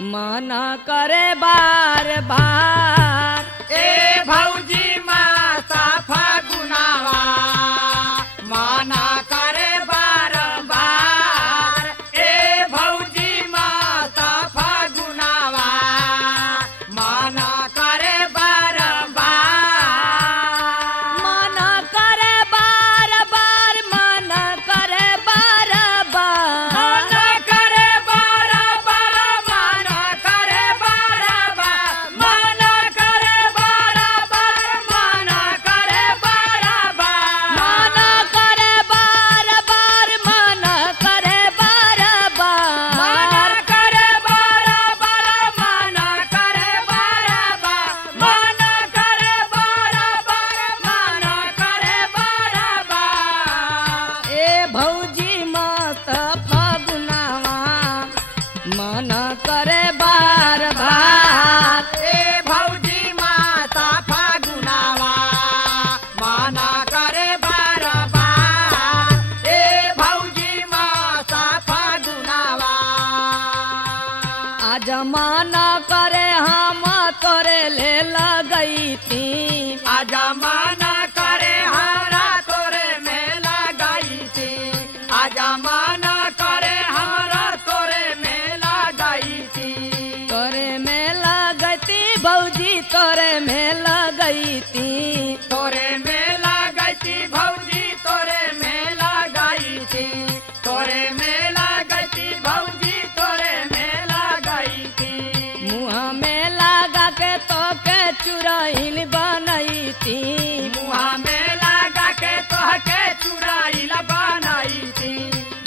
मना करे बार बार ए भौजी माता फागुनावा माना करे बार बार ए भौजी माता फागुनावा माना करे बार बार मना करे बार बार मना करे बार बार माना करे बार बार माना करे बार बार माना करे बार बार माना करे बार बार मना करे बार बार मना करे बार बार माना करे बार बार माना करे बार बार माना करे बार बार माना करे बार बार ए भौजी मत फागुनावा मना करे बार बार ए भौजी माता फागुनावा माना करे बार बार ए भौजी माता फागुनावा आज मना करे हम तोरे ले लगई थी आजा माना करे हरा तोरे में लगाई थी आजा माना करे हरा तोरे में लगाई थी तोरे में लगती भौजी तोरे में लगई थी तोरे में लगाई थी भौजी तोरे में लगाई थी तोरे में लगाई थी भौजी तोरे में लगाई थी मुँह में लगा के तो के चुराइन बनई थी मुहा में लगा के तोहके चुराइल बनाई थी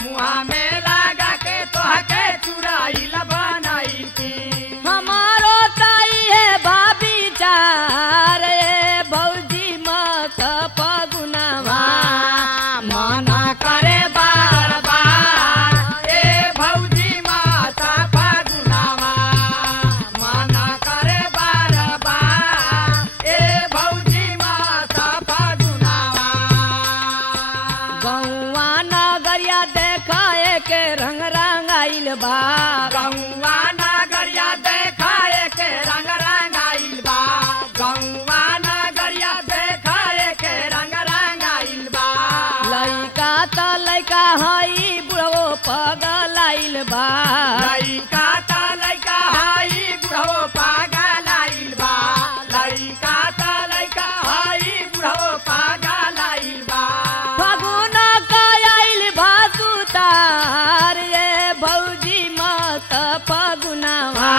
मुहा में लगा के तोहके चुराइल बनाई थी हमारो ताई है भाभी चार ए भौजी मत फगुनावा माना करे बार बार ए भौजी माता फागुनावा माना करे बार बार ए भौजी माता फागुनावा गौवा नगरिया देखाए के रंग रंगाइल बा गौवा नगरिया देखाए के रंग रंगाइल बा गौवा नगरिया देखाए के रंग रंगाइल बा लइका त लइका हई बुढ़ो पगलाइल बा लइका ता लइका हाई बुढ़ो पागलाइल बा लइका ता लइका हाई बुढ़ो पागलाइल बा फगुन कयाइल भासुतार ये भौजी मत फगुनावा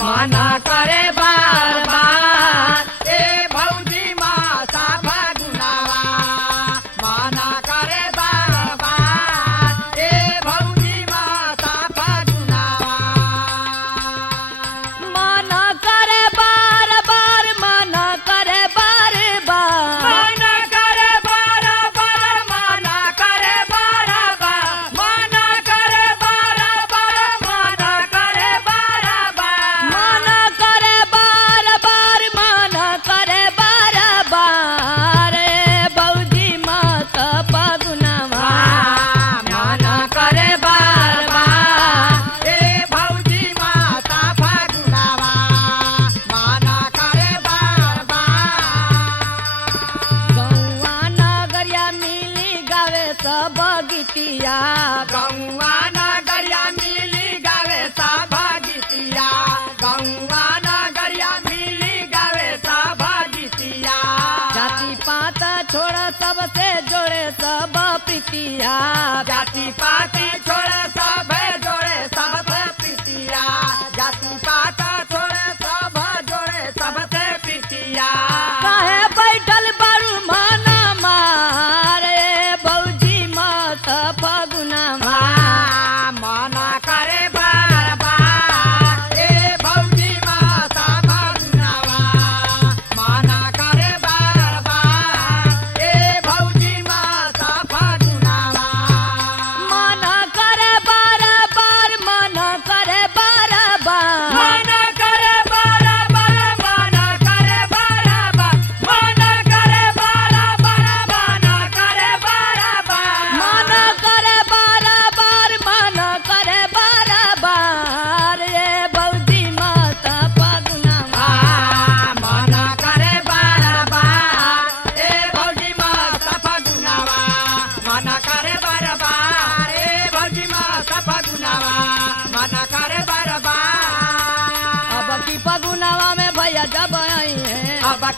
माना करे बार बार ए भौजी माता फागुनावा माना करे बार बार ए भौजी माता फागुनावा मना करे बार बार मना करे बार बार माना करे बार बार माना करे बार बार माना करे बार बार माना करे बार बार मना करे बार बार मना करे बार बार ए भौजी मत फगुनावा माना करे बार बार ए भौजी माता फागुनावा माना करे बार बार गौवा नगरिया मिली गावे सब गीतिया गौवा नगरिया मिली गावे सब गीतिया गौवा नगरिया मिली गावे सब गीतिया जाति पात छोड़ सबसे जोड़े सब प्रीतिया जाति पाति छोड़े सब जोड़े सबसे प्रीतिया जाति पाता छोड़े सब जोड़े सबसे प्रीतिया काहे बैठल बड़ू मना मारे भौजी मत फगुनावा माना करे बार बार ए भौजी माता फागुनावा माना करे बार बार ए भौजी माता फागुनावा मना करे बार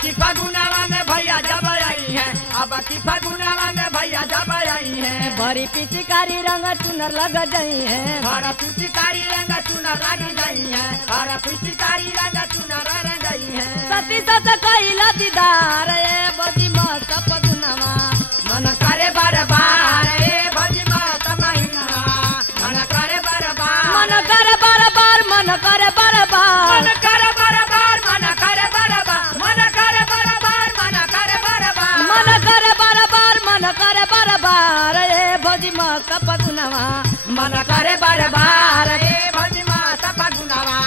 की फगुनावा में भैया जब आई है, अब की फगुनावा में भैया जब आई है। भरी पिचकारी रंग चुनर लग गई है, हर पिचकारी रंग चुनर रंग गई है, हर पिचकारी रंग चुनर रंग गई है। सती सत कैला दीदार ए बजी मत फगुनवा मन करे बार बार ए भौजी मात महीना, मन करे बार बार, मन कर बार बार, मन कर बार बार, मन करे बार बार, मन करे बार बार, मन करे बार बार, मन करे बार बार, मन कर बार बार, मन कर बार बार ए बजी मत फगुनवा मन करे बार बार ए भौजी मात फगुनावा,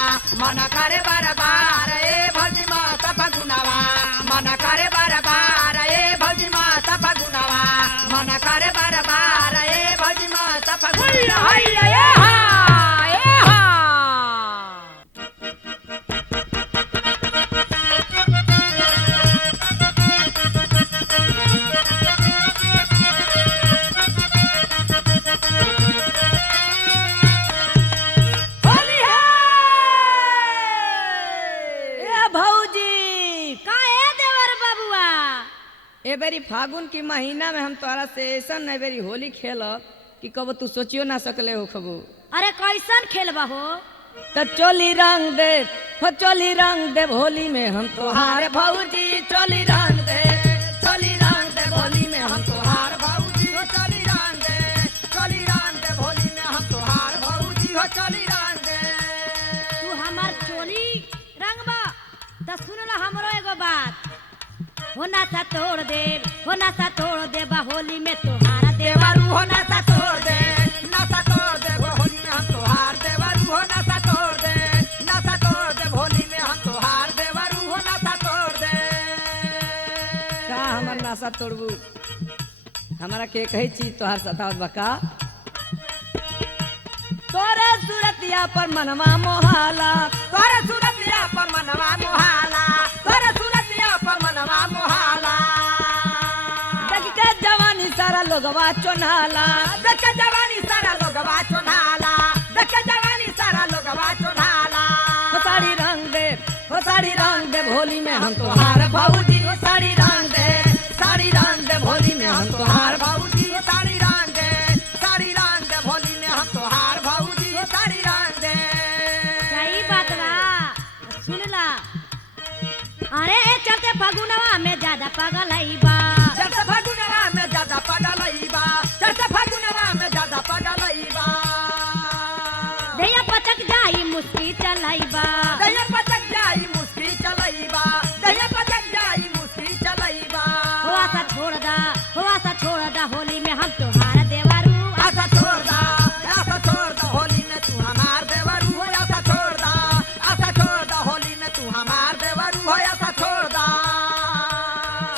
मन करे बार बार ए भौजी मात फगुनावा, मन करे बार बार ए भौजी मात फगुनावा, मन करे बार बार ए भौजी मात फगुनावा। ए हा ए हा। होली है। ए भौजी का है देवर बबुआ? ए बेरी फागुन की महीना में हम तोरा से ऐसा न बेरी होली खेलब कि कब तू सोचियो ना सकले हो खबू। अरे कैसन खेलबा हो? तो चोली रंग दे, हो चोली रंग दे होली में हम तोहार भौजी, चोली रंग दे, चोली रंग दे होली में हम तोहार भौजी हो चली रंग दे, चली रंग दे भोली में हम तोहार भौजी हो चली रंग दे। तू हमार चोली रंगबा त सुन ला हमरो एगो बात। हो नासा तोड़ दे, हो नासा तोड़ दे बा होली में तोहारा देवा देवरू हो नशा तोड़ दे, नशा तोड़ दे भोली में हम तोहार देवरू हो नशा तोड़ दे, नशा तोड़ दे भोली में हम तोहार देवरू हो नशा तोड़ दे। का हमर नासा तोड़बू? हमारा के कही चीज तोहार सतावत बका। तोरे सूरतिया पर मनवा मोहाला, तोरे सूरतिया पर मनवा मोहाला, तोरे सूरतिया पर मनवा मोहाला। देख के जवानी सारा लोगवा चोनाला, देख के जवानी सारा लोगवा चोनाला, देख के जवानी सारा लोगवा चोनाला। हो साड़ी रंग दे, हो साड़ी रंग दे होली में हम तोहार भौजी, हो साड़ी रंग दे, साड़ी रंग दे होली में हम तोहार भौजी साड़ी रंग दे, साड़ी रंग दे भोली में हम तोहार भौजी साड़ी रंग दे। सही बात बा। सुन ला, अरे चलते फगुनवा में ज्यादा पागल बा। चलते फगुनवा में ज्यादा पगलई बा, चलते फगुनवा में ज्यादा पगलई बा। दैया पचक जाई मुस्की चलाई बा। दया पचक जाई मुस्की चलई बा, दया पचक जाई मुस्की चलई बा। हो आशा छोड़ दा, हो आशा छोड़ दा होली में हम तोहारा देवरू। आशा छोड़ दा, आशा छोड़ दा होली में तू हमार देवरू हो। आशा छोड़ दा, आशा छोड़ दा होली में तू हमार देवरू हो। आशा छोड़ दा।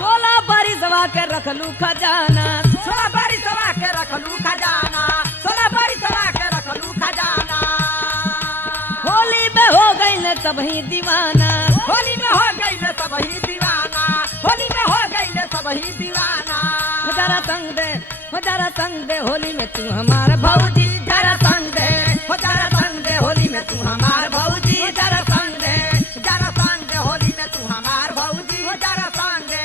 16 बरिसवा के रखलू खजाना, 16 बरिसवा के रखलू खजाना, 16 बरिसवा के रखलू खजाना। होली में हो गई न सबही दीवाना, होली में हो गई ले सबही दीवाना, होली में हो गई ले सबही दीवाना। हो जरा संग दे, हो जरा संग दे होली में तू हमार भौजी, जरा संग दे, हो जरा संग दे होली में तू हमार भौजी, जरा संग दे, जरा संग दे होली में तू हमार भौजी हो। जरा संग दे।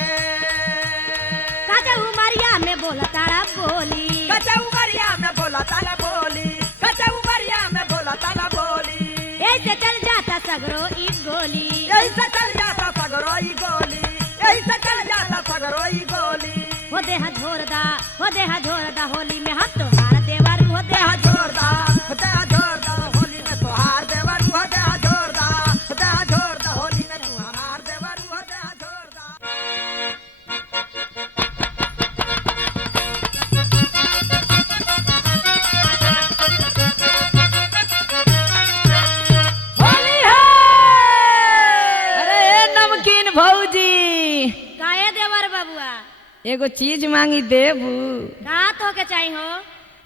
काजा उमरिया में बोला तारा बोली। कच्चा उमरिया में बोला ताला बोली, कच्चा उमरिया में बोला ताला बोली। ऐसे चल जाता सगरो ई गोली। यही से चल जाता सगरोई गोली, यही से चल जाता सगरोई गोली। हो देहा झोरदा, हो देहा झोरदा होली में हम तोहारा देवरू। हो देहा देहा जोरदा, देहा जोरदा होली में तोहार देवरू हो। देहा जोरदा, देहा जोरदा होली में तू हमार देवरू हो। देहा जोरदा। होली है। अरे नमकीन भौजी, काहे देवर बबुआ? एगो चीज मांगी देबू का तो के चाहिए हो?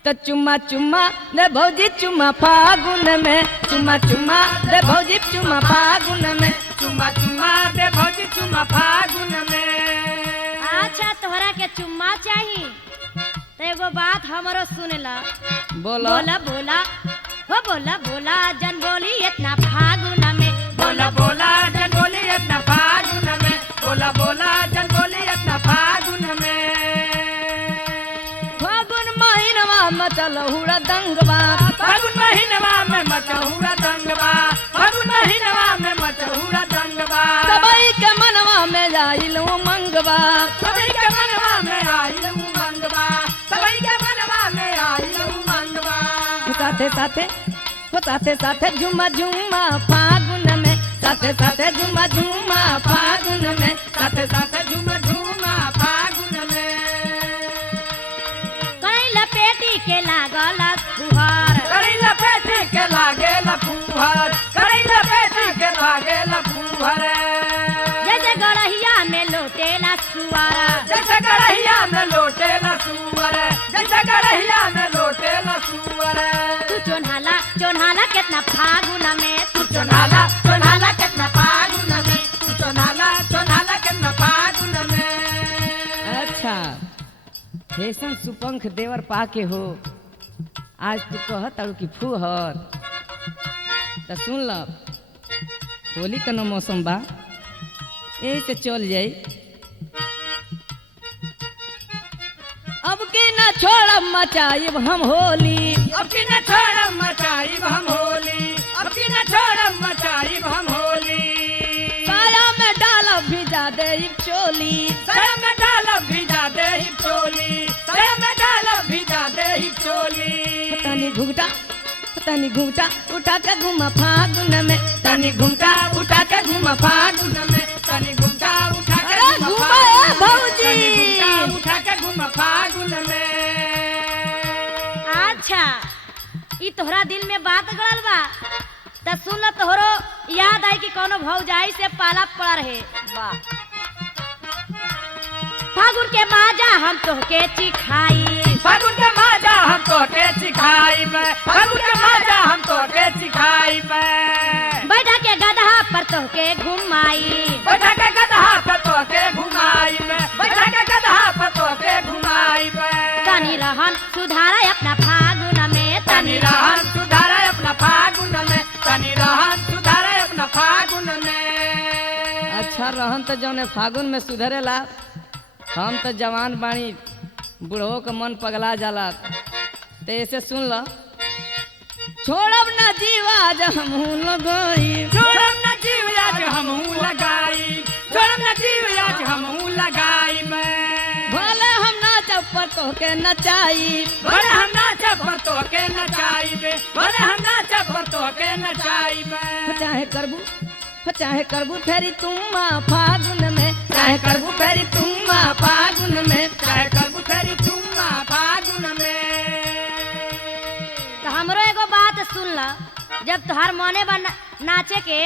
तो चुम्मा चुम्मा दे भौजी, चुम्मा फागुन में, चुम्मा चुम्मा दे भौजी, चुम्मा फागुन में। चुम्मा चुम्मा दे भौजी चुम्मा फागुन में। अच्छा तोहरा के चुम्मा चाहिए तो एगो बात हमरो सुन ला। बोलो बोला बोला, हो बोला बोला जन बोली इतना फागुन में। बोला बोला जन बोली इतना फागुन में। बोला आइल उमंगवा सभी के मनवा में आइल उमंगवा सभी के मनवा में आइल उमंगवा साथे साथे वो साथे साथे झुमा झुमा फागुन में साथे साथे झुमा झुमा फागुन में साथे साथे झूम झूमा फागुन में कहीं लपेटी के लागल फुहार करी लपेटी के लागे लफूहर करी लपेटी के लागे लफूहर जैसे गड़हिया में लोटेला सुआरा जैसे गड़हिया में लोटे लसूअर जैसे गड़हिया में लोटे लसूअर तू चोन्हाला कितना फागुन में तू चोनाला चोनाला कितना फागुन में तू चोनाला चोनाला कितना फागुन में अच्छा फैशन सुपंख देवर पाके हो आज तू कहत अड़ू की फूहर तो सुन ल होली का न मौसम बा यही से चल जाई अब की न छोड़ मचाइब हम होली अब की न छोड़म मचाइब हम होली अब की न छोड़म मचाइब हम होली साया में डालब भिजा दे चोली सर में डालब भिजा दे ही चोली सर में डालब भिजा दे ही चोली तनी घूंटा उठा के घूमा फागुन में तनी घुमटा उठा के घूम फागुन में तनी घुमटा उठा के अरे घूम घूमा फागुन ए में, भौजी। तनी घुमटा उठा के घूम फागुन में अच्छा ई तोहरा दिल में बात गड़ल बा त सुन ल तोहरो याद आई कि कोनो भौजाई से पाला पड़ा रहे वाह फागुन के माजा हम तोहके चिखाई फागुन के माजा हम तो के सिखाई फागुन के माजा हम तो के सिखाई बैठा के गदहा पर तोहके घुमाई बैठा के गदहा पर तो के घुमाई बैठा के गदहा पर तो के घुमाई तनी रहन सुधारा अपना फागुन में तनी रहन सुधारे अपना फागुन में तनी रहन सुधारे अपना फागुन में अच्छा रहन तो जौने फागुन में सुधरेला हम तो जवान बाणी बूढ़ो का मन पगला जाला तो ऐसे सुन ल छोड़ब न जीवा हमहू लगई छोड़म न जीव आज हमहू लगाई छोड़म न जीव आज हमहू लगाई भले हम नाचब पर तोहके नचाई भले हम नाचब पर तो के नचाई भले हम नाचब पर तो के नचाई चाहे करबू फेरी तुम्मा फागुन में चाहे करबू फेरी तुम्मा फागुन में चाहे करबू फेरी चुम्मा फागुन में तो हमरो एगो बात सुन ल जब तोहार मने बा नाचे के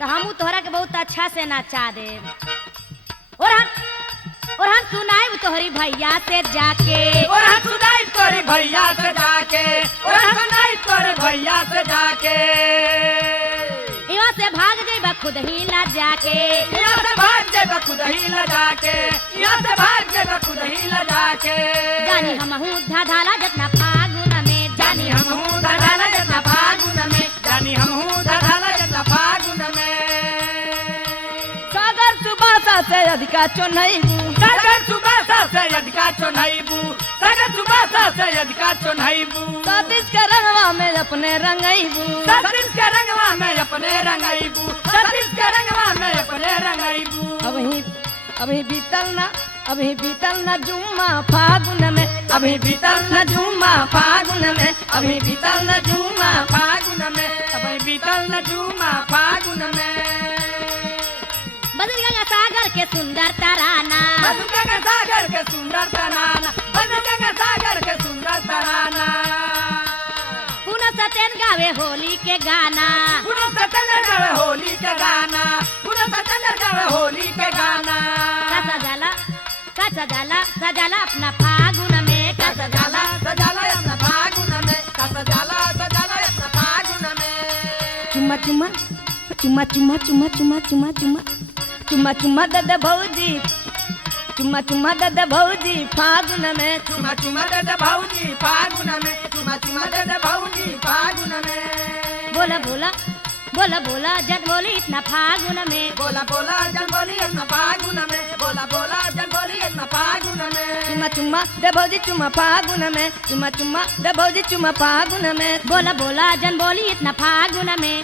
तो हमू तोहरा के बहुत अच्छा से नचा देब और हम सुनाइब तोहरी भैया से जाके और हम सुनाई तोरे भैया से जाके और हम सुनाई तोरे भैया से जाके यहाँ से भाग जाइबा खुद ही ला जाके यहाँ से भाग जेबा खुद ही ल जाके यहाँ से भाग जेबा खुद ही ल जाके जानी हमहू धाधाला जतना फागुन में जानी हमहू धड़ाला जतना फागुन में जानी हमहू धड़ाला जतना फागुन में सागर सुबासा से अधिका चोनैबू सागर सुबासा से यदका चोनैबू सागर सुबासा से यदका चोनैबू सतीश के रंगवा में अपने रंगैबू सतीश के रंगवा में अपने रंगैबू सतीश के रंगवा में अपने रंगैबू अभी बीतल न जुम्मा फागुन में अभी बीतल न झूमा फागुन में अभी बीतल न झूमा फागुन में अभी बीतल न झूमा फागुन में बदल गंगा सागर के सुंदर तराना बदल गंगा सागर के सुंदर तराना बदल गंगा सागर के सुंदर तराना पुनः सत्यन गावे होली के गाना पुनः सत्यन गावे होली के गाना पुनः सत्यन गावे होली के गाना का सजाला अपना फागुन में का सजाला सजाला अपना फागुन में का सजाला सजाला अपना फागुन में चुम्मा दे भौजी चुम्मा दे भौजी फागुन में चुमा चुमा दे दे भौजी फागुन में चुमा चुमा दे दे भौजी फागुन में बोला जन बोली इतना फागुन में बोला बोला जन बोली अपना फागुन में बोला बोला जन बोली अपना फागुन में चुम्मा दे भौजी चुम्मा फागुन में चुम्मा दे भौजी चुम्मा फागुन में बोला जन बोली इतना फागुन में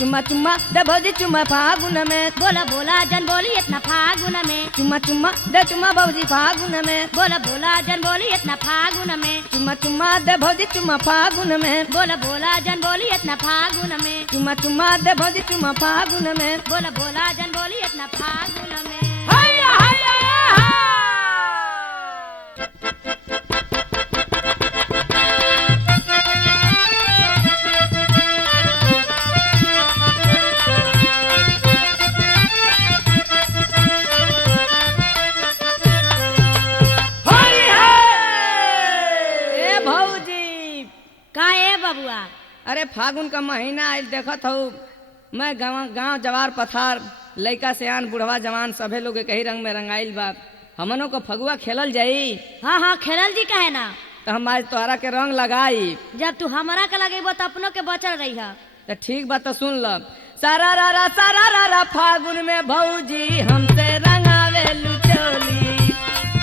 चुम्मा चुम्मा दे भौजी चुम्मा फागुन में, बोला बोला जन बोली इतना फागुन में, चुम्मा चुम्मा दे चुम्मा भौजी फागुन में, बोला बोला जन बोली इतना फागुन में, चुम्मा चुम्मा दे भौजी चुम्मा फागुन में, बोला बोला जन बोली इतना फागुन में, चुम्मा चुम्मा दे भौजी चुम्मा फागुन में। बोला बोला जन बोली इतना फागुन में। हैया हैया हा। ए भौजी, का ए बबुआ? अरे फागुन का महीना आइल देखत हूँ मैं गांव जवार पथार लइका सियान बुढ़वा जवान सभे लोग एक ही रंग में रंगाइल बा। हमनों को फगुआ खेलल जाई हाँ हाँ खेलल जी कहे ना। तो हम आज तोहरा के रंग लगाई। जब तू हमारा के लगेबो तो अपनों के बचल रही है। तो ठीक बात तो सुन लो। सारा रा फागुन में भौजी हमसे रंगावे लुचोली।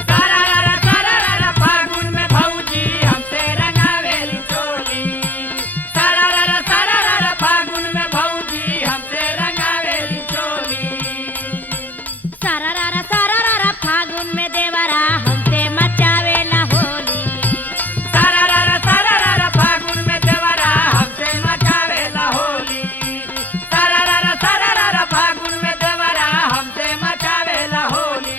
सारा रा फागुन में भौजी हमसे रंगावेली चोली। सारा रा फागुन में भौजी हमसे रंगावेली चोली। सारा रा फागुन में देवरा हमसे मचावेला होली। सारा रा फागुन में देवरा हमसे मचावेला होली। सारा रा फागुन में देवरा हमसे मचावेला होली।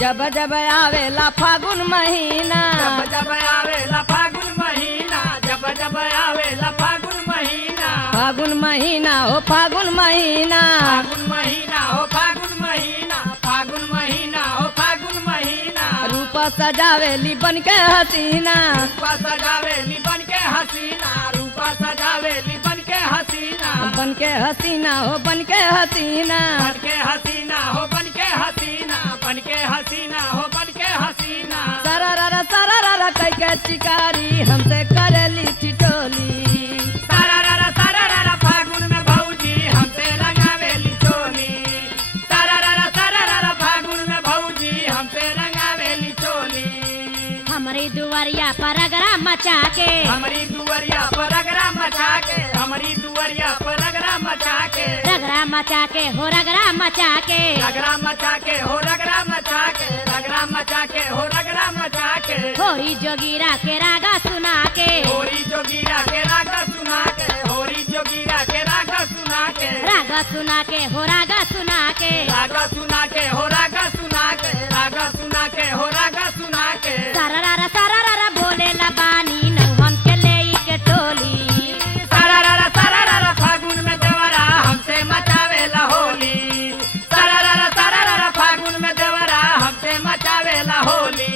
जब जब आवेला फागुन महीना, जब जब आवेला फागुन महीना, जब जब आवेला फागुन महीना, फागुन महीना हो फागुन महीना, फागुन महीना हो फागुन महीना, फागुन महीना हो फागुन महीना। रूप सजावेली बन के हसीना, रूपा सजावेली बन के हसीना, रूपा सजावेली बन के हसीना, बन के हसीना हो बन के हसीना। बन के हसीना हो बन के हसीना, बन के हसीना हो बन के हसीना। सारा रा कह के चिकारी हमसे करेली ठिठोली। सारा रा फागुन में भौजी हमसे रंगावेली चोली। सारा रा फागुन में भौजी हमसे रंगावेली चोली। हमारी दुआरिया पर रगड़ा मचा के, हमारी दुआरिया पर रगड़ा मचा के, हमारी दुआरिया पर रगड़ा मचा के, रगड़ा मचा के हो रगड़ा मचा के, रगड़ा मचा के हो रगड़ा मचा के, रगड़ा मचा के हो रगड़ा मचा के। होरी जोगीरा के रागा सुना के, होरी जोगीरा के रागा सुना के, होरी जोगीरा के रागा सुना के, रागा सुना के हो रागा सुना के, रागा सुना के हो रागा सुना के, रागा सुना के हो रागा सुना के। सारा रा बोले ला बानी नौहन के ले के टोली। सारा रा फागुन में देवरा हमसे मचावेला होली। सारा रा फागुन में देवरा हमसे मचावेला होली।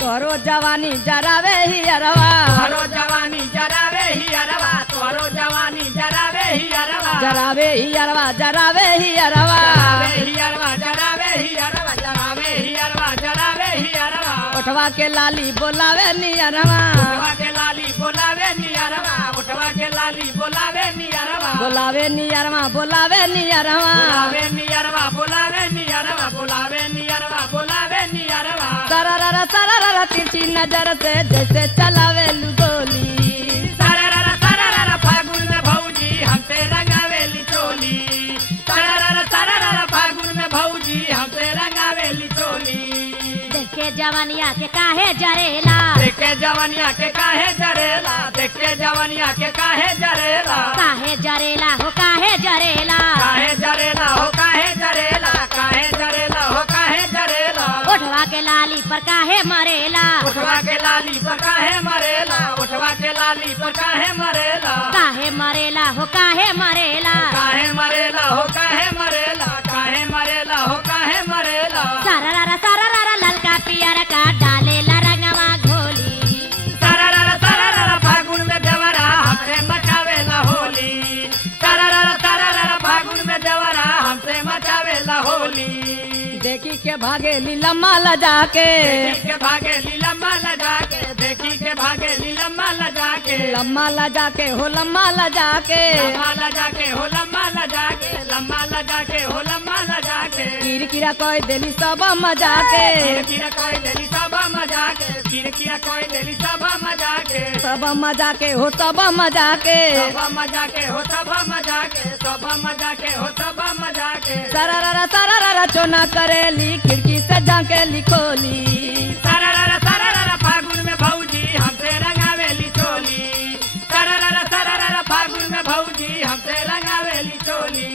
तोरो जवानी जरावे ही अरवा, तोरो जवानी जरावे ही अरवा, तोरो जवानी जरावे ही अरवा, जरावे ही अरवा, जरावे ही अरवा। जरावे ही अरवा, जरावे ही अरवा, जरावे ही अरवा, जरावे ही अरवा। उठवा के लाली बोलावे नी अरवा, उठवा के लाली बोलावे नी अरवा, उठवा के लाली बोलावे नी अरवा, बोलावे नी अरवा, बोलावे नी अरवा। बोलावे नी अरवा, बोलावे नी अरवा, बोलावे नी अरवा, बोलावे नी अरवा। सारा रा तिरछी नजर से जैसे चलावे गोली। सारा रा फागुन में भौजी हमसे रंगावेली चोली। सारा रा फागुन में भौजी हमसे रंगावेली चोली। देखे जवानिया के काहे जरेला, देखे जवनिया के काहे जरेला, देखे जवनिया के काहे जरेला, काहे जरेला हो काहे जरेला, काहे जरेला हो काहे जरेला, काहे जरेला हो काहे जरेला। उठवा के लाली पर काहे मरेला, उठवा के लाली पर काहे मरेला, उठवा के लाली पर काहे मरेला, काहे मरेला हो काहे मरेला, काहे मरेला हो काहे मरेला, काहे मरेला हो काहे मरेला। सारा रा ललका पियर का डालेला रंगवा घोली। सारा रा फागुन में देवरा हमसे मचावेला होली। सारा रा फागुन में देवरा हमसे मचावेला होली। देखी के भागे लीलम्मा लजा के, देखी के भागे लीलम्मा लजा के, देखी के भागे लीलम्मा लजा के, लम्मा लजा के हो लम्मा लजा के, लम्मा लजा के हो लम्मा लजा के, लम्मा लजा के हो लम्मा लजा के। गिर किरकिरा कह देली सब मजा के किरकिरा कोई देली सब मजा के किरकिरा कोई देली सब मजा के सब मजा के हो सब मजा के सब मजा के हो सब मजा के सब मजा के हो सब मजा के सारा चोना करेली खिड़की से झांकेली खोली सारा फागुन में भौजी हमसे रंगावेली चोली सारा फागुन में भौजी हमसे रंगावेली चोली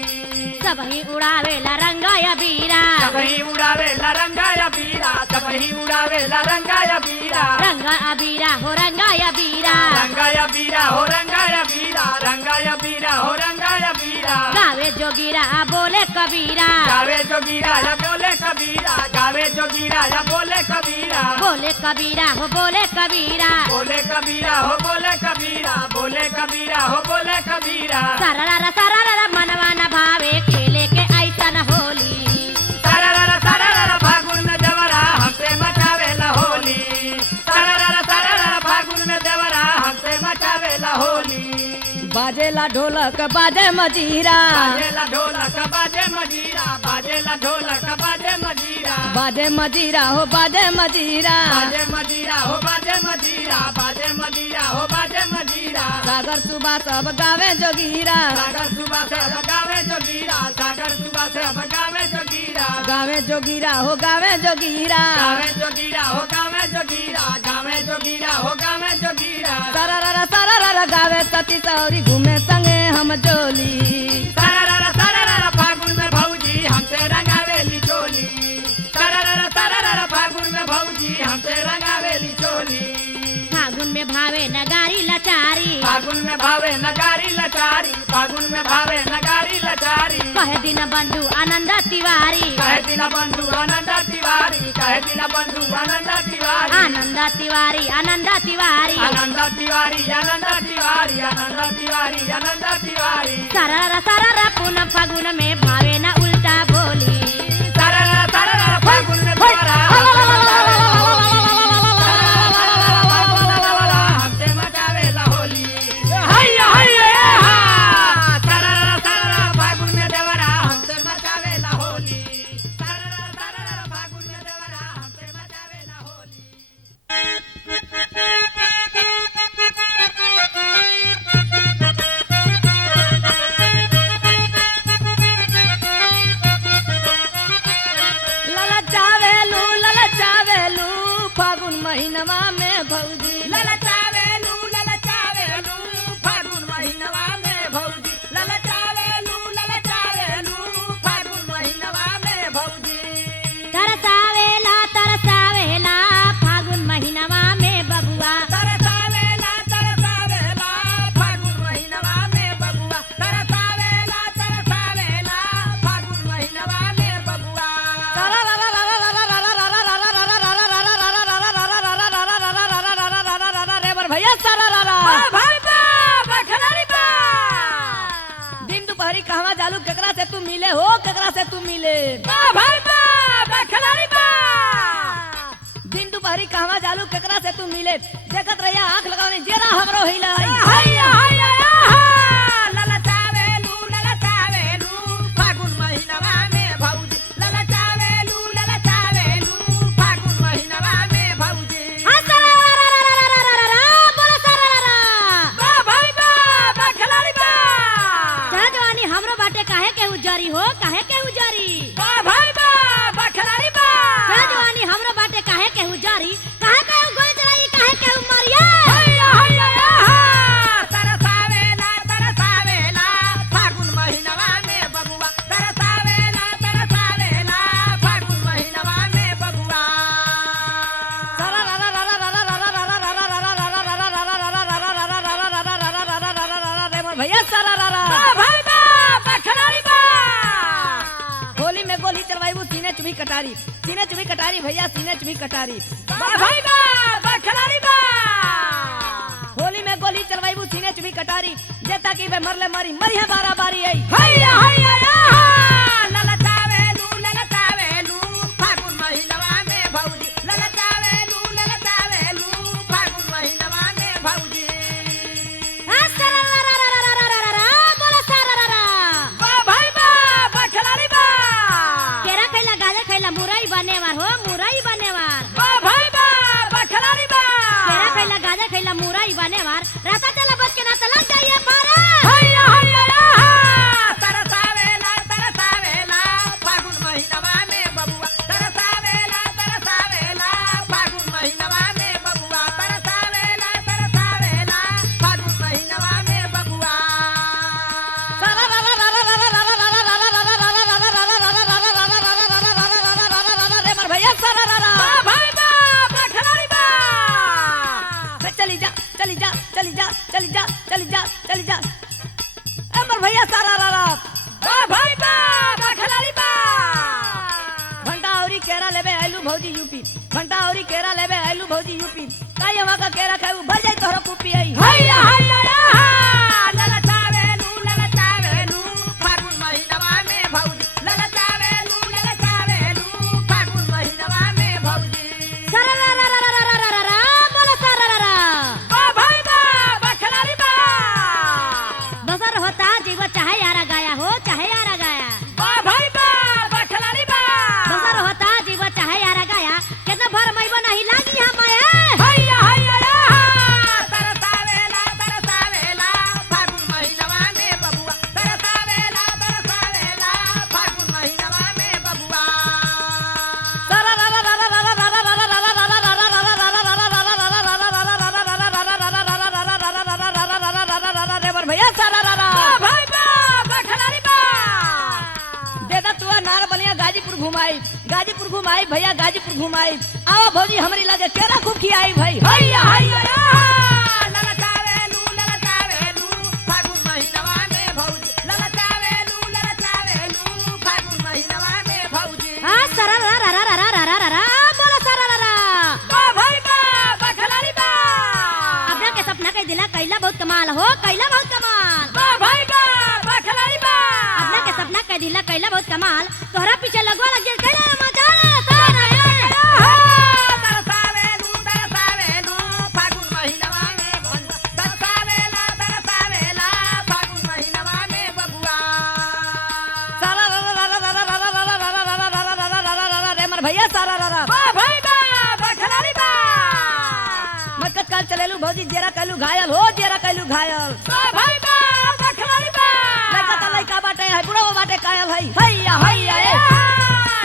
सबही उड़ावेला रंगाया बीरा सबही उड़ावेला रंगाया बीरा सबही उड़ावेला रंगाया बीरा रंगा अबीरा हो रंगाया बीरा रंगाया बीरा हो रंगाया बीरा रंगाया बीरा हो रंगाया बीरा गावे जोगीरा बोले कबीरा गावे जोगीरा या बोले कबीरा गावे जोगीरा या बोले कबीरा बोले कबीरा हो बोले कबीरा बोले कबीरा हो बोले कबीरा बोले कबीरा हो बोले कबीरा सारा मनवा न भावे खेले के ऐसा न होली सारा फागुन में देवरा हमसे मचावेला होली सारा फागुन में देवरा हमसे मचावेला होली बाजेला ढोलक बाजे मजीरा बाजेला ढोलक बाजे मजीरा बाजेला ढोलक बाजे मजीरा बाजे मजीरा हो बाजे मजीरा बाजे मजीरा हो बाजे मजीरा बाजे मजीरा हो बाजे मजीरा सागर सुबह सब गावे जोगीरा सागर सुबह से अब गावे जोगीरा सागर सुबह से अब गावे जोगीरा गावे जोगीरा हो गावे जोगीरा गावे जोगीरा हो गावे जोगीरा गावे जोगीरा हो गावे जोगीरा सारा गावे सती सौरी घूमे संगे हम जोली सारा फागुन में भौजी हमसे रंगावेली चोली सारा फागुन में भौजी हमसे रंगावेली चोली फागुन में भावे नगारी लचारी फागुन में भावे नगारी लचारी फागुन में भावे नगारी लचारी कहे दिन बंधु आनंद तिवारी कहे दिन बंधु आनंद तिवारी कहे दिन बंधु आनंद तिवारी आनंद तिवारी आनंद तिवारी आनंद तिवारी आनंद तिवारी आनंद तिवारी आनंद तिवारी सारा पूनम फागुन में भावे न उल्टा बोली सारा फागुन में देवरा हमसे मचावेला होली हैया हैया सारा फागुन में देवरा हमसे मचावेला होली सारा फागुन में देवरा हमसे मचावेला होली ललचावेलू फागुन महीनवा में भौजी ललचावेलू फागुन महीनवा में भौजी ललचावेलू फागुन महीनवा में भौजी तरसावेला फागुन महीनवा में बबुआ तरसावेला फागुन महीनवा में बबुआ तरसावेला फागुन महीनवा में बबुआ भैया सारा भाई बा बखलारी बा दिन दोपहरी कहवा जालू केकरा से तू मिले हो केकरा से तू मिले भाई बा बखलारी बा दिन दोपहरी कहवा जालू केकरा से तू मिले देखत रहिया आंख लगावनी जेरा हमरो हिला हैया हैया ललचावेलू फागुन महीनवा में भौजी ललचावेलू फागुन महीनवा में भौजी भाई बा बखलारी बा जवानी हमरो बाटे काहे के उजारी हो काहे के उजारी भाई बा बखलारी बा जवानी हमरो बाटे काहे के उजारी काहे के गोली चलाई काहे के उमरिया हैया हैया तरसावेला फागुन महीनवा में बबुआ तरसावेला फागुन महीनवा में बबुआ भैया सारा भाई बा बखलारी बा होली में गोली चलवाई सीने चुभी कटारी भैया सीने चुभी कटारी भाई बा बखलारी बा होली में गोली चलवाई सीने चुभी कटारी जेता की वे मरले मारी मरी है बारा बारी आई हैया हैया ललचावेलू फागुन महीनवा में भौजी ललचावेलू फागुन महीनवा में भौजी बोला सारा भाई बा बखलारी बा केरा कैला गाजा गई बने मार राता चला बच के ना तो लग जाइए पारा हैया हैया तरसावेला तरसावेला फागुन महीनवा में बबुआ तरसावेला तरसावेला फागुन महीनवा में बबुआ तरसावेला तरसावेला फागुन महीनवा में बबुआ भैया सरारा भाई बा बखलारी बा चली जा चली जा चली जा चली जा चली जा चली जा अमर भैया सरारा भाई बा बखलारी बा भंटा औरी केरा लेबे आलू भौजी यूपी भंटा औरी केरा लेबे आलू भौजी यूपी काई हवा का केरा खाऊ भर जाई तोहरा कुपी आई हैया हैया ललचावेलू ललचावेलू फागुन महीनवा में भौजी ललचावेलू ललचावेलू फागुन महीनवा में भौजी सरारा बोला सरारा भाई बा बखलारी बा बसर होता जीव चाहे यारा गाया हो चाहे यारा गाया भाई बा बखलारी बा बसर होता जीव चाहे यारा गाया कितना भर मई नहीं लागी हम हैया हैया तरसावेला तरसावेला फागुन महीनवा में बबुआ तरसावेला तरसावेला फागुन महीनवा में बबुआ भैया सरारा भाई बा बखलारी बा देदा तू नार बलिया गाजीपुर घुमाई भैया गाजीपुर घुमाई आवा भौजी हमारी लगे केरा खूब खियाई भाई हैया हैया ललचावेलू ललचावेलू फागुन महीनवा में भौजी ललचावेलू ललचावेलू फागुन महीनवा में भौजी हाँ सरारा बोला सरारा भाई बा बखलारी बा अपना के सपना कह दिला कैला बहुत कमाल हो कैला बहुत कमाल भाई बा बखलारी बा अपना के सपना कह दिला कैला बहुत कमाल तोहरा पीछे लगवा लग गेल कैला मजा तरसावेलू तरसावेलू फागुन महीनवा में भौजी तरसावेला तरसावेला फागुन महीनवा में बबुआ रेमर भैया सरारा भाई बा बखलारी बा मत कल चलेलू भौजी जेरा कैलू घायल हो जेरा कैलू घायल भाई बा बखलारी बा लड़का का लड़का बाटे है बुढ़ो बाटे कायल है हैया हैया